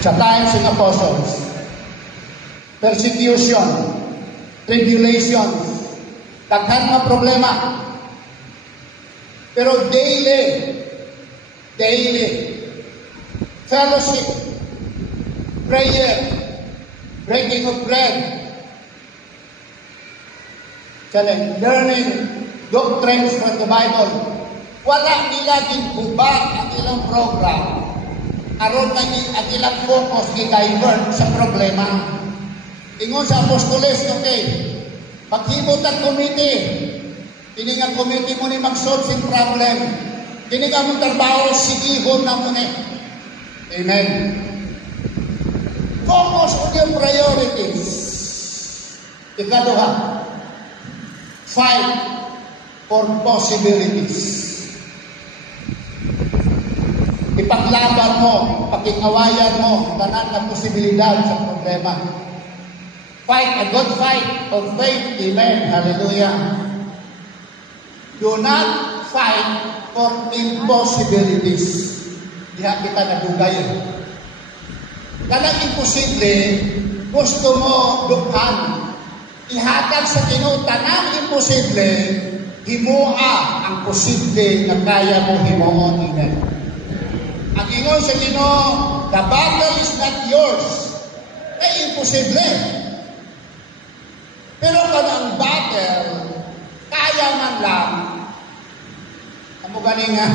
Sa times ng apostles, persecution, tribulations, daghan nga problema. Pero daily, fellowship, prayer, breaking of bread, learning doctrines from the Bible. Wala nila ginbubag ang ilang program aron ang ilang focus gi-divert sa problema. Ingon sa apostoles, okay, maghimot ang committee. Kini nga committee mo ni mag-solve sing problem. Kini nga mong trabaho, sigihon na mo ni. Amen. Focus on your priorities. Ikaduha, fight for possibilities. Ipaglaban mo, pakingawayan mo, tanan na posibilidad sa problema. Fight a good fight of faith. Amen. Hallelujah. Do not fight for impossibilities. Diha kita nadugay. Kanang imposible, gusto mo dukhan. Ihatag sa Ginoo tanang imposible, himua ang posible na kaya mo himuon. Amen. Ang ingon sa Ginoo, the battle is not yours. Ay imposible. Pero kanang battle, kaya man lang. Amo gani nga